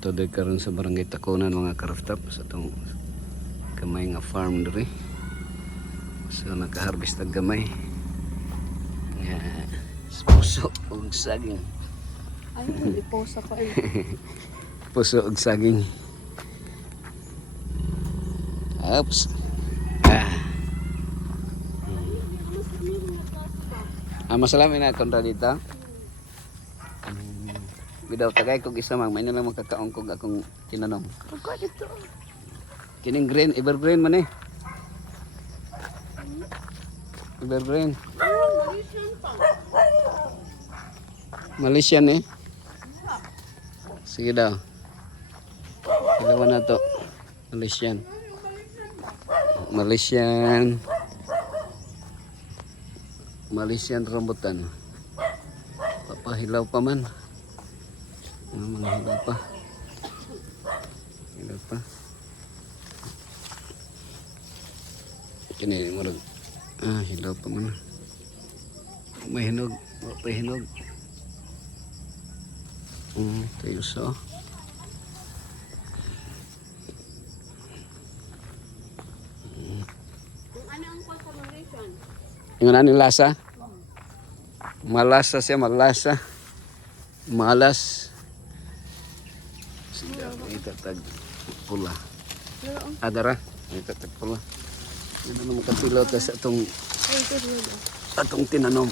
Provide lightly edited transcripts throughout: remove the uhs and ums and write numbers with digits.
Nato day karon sa barangay Takunan mga karaftap sa itong gamay nga farm diri. So nakaharvest ang gamay nga puso ug saging. Ay, iposa ko eh. Puso ug saging. Oops. Masalamin na kontra dito. Bidaw tagay kog isa mang may nalang makakaon kog akong tinanom. Pagka dito. Kining green, evergreen man eh. Evergreen. Malaysian eh. Sige daw. Ilawan na to. Malaysian. Malaysian. Malaysian rambutan. Papahilaw pa man. Mga hilaw pa. Hilaw pa. Kini murag. Hilaw pa man. May hinog. May hinog. Tayo sa. Yung ano yung lasa? Malasa siya, malasa. Malas. Sige, itatag pula. Adara, itatag pula. Hindi na makapilaw ka sa atong tinanom.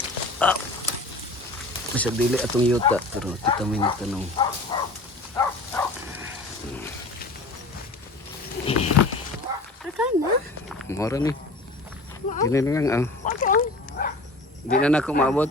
Sa dili atong yuta, pero kita may natanong. Akan na? Mora ni. Hindi na lang. Hindi na ako maabot.